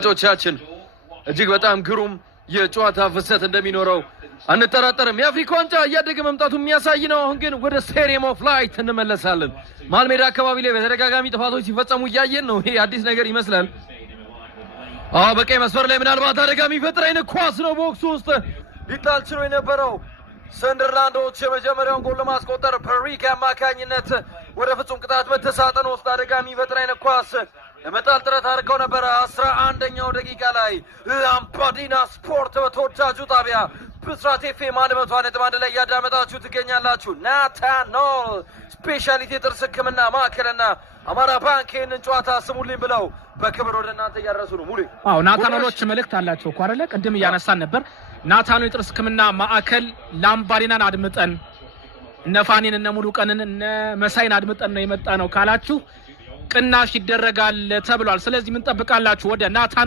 ቶቻችን እጅግ በጣም ግሩም የጨዋታ ፍሰት እንደሚኖረው አንተራጠርም። የአፍሪካ ዋንጫ እያደገ መምጣቱ የሚያሳይ ነው። አሁን ግን ወደ ስቴዲየም ኦፍ ላይት እንመለሳለን። ማልሜዳ አካባቢ ላይ በተደጋጋሚ ጥፋቶች ሲፈጸሙ እያየን ነው። ይሄ አዲስ ነገር ይመስላል። በቀይ መስመር ላይ ምናልባት አደጋ የሚፈጥር አይነት ኳስ ነው። ቦክስ ውስጥ ሊጣል ችሎ የነበረው ሰንደርላንዶች የመጀመሪያውን ጎል ለማስቆጠር ፐሪክ አማካኝነት ወደ ፍጹም ቅጣት ምት ሳጥን ውስጥ አደጋ የሚፈጥር አይነት ኳስ ለመጣል ጥረት አድርገው ነበር። 11ኛው ደቂቃ ላይ ላምፓዲና ስፖርት በተወዳጁ ጣቢያ ብስራት ኤፍኤም 101.1 ላይ እያዳመጣችሁ ትገኛላችሁ። ናታኖል ስፔሻሊቲ የጥርስ ሕክምና ማዕከልና አማራ ባንክ ይህንን ጨዋታ ስሙልኝ ብለው በክብር ወደ እናንተ እያደረሱ ነው። ሙሉ ናታኖሎች መልእክት አላቸው እኮ አይደለ? ቅድም እያነሳን ነበር። ናታኖ የጥርስ ሕክምና ማዕከል ላምባዲናን አድምጠን እነ ፋኒን እነ ሙሉ ቀንን እነ መሳይን አድምጠን ነው የመጣ ነው ካላችሁ ቅናሽ ይደረጋል ተብሏል። ስለዚህ ምን ጠብቃላችሁ? ወደ ናታኖ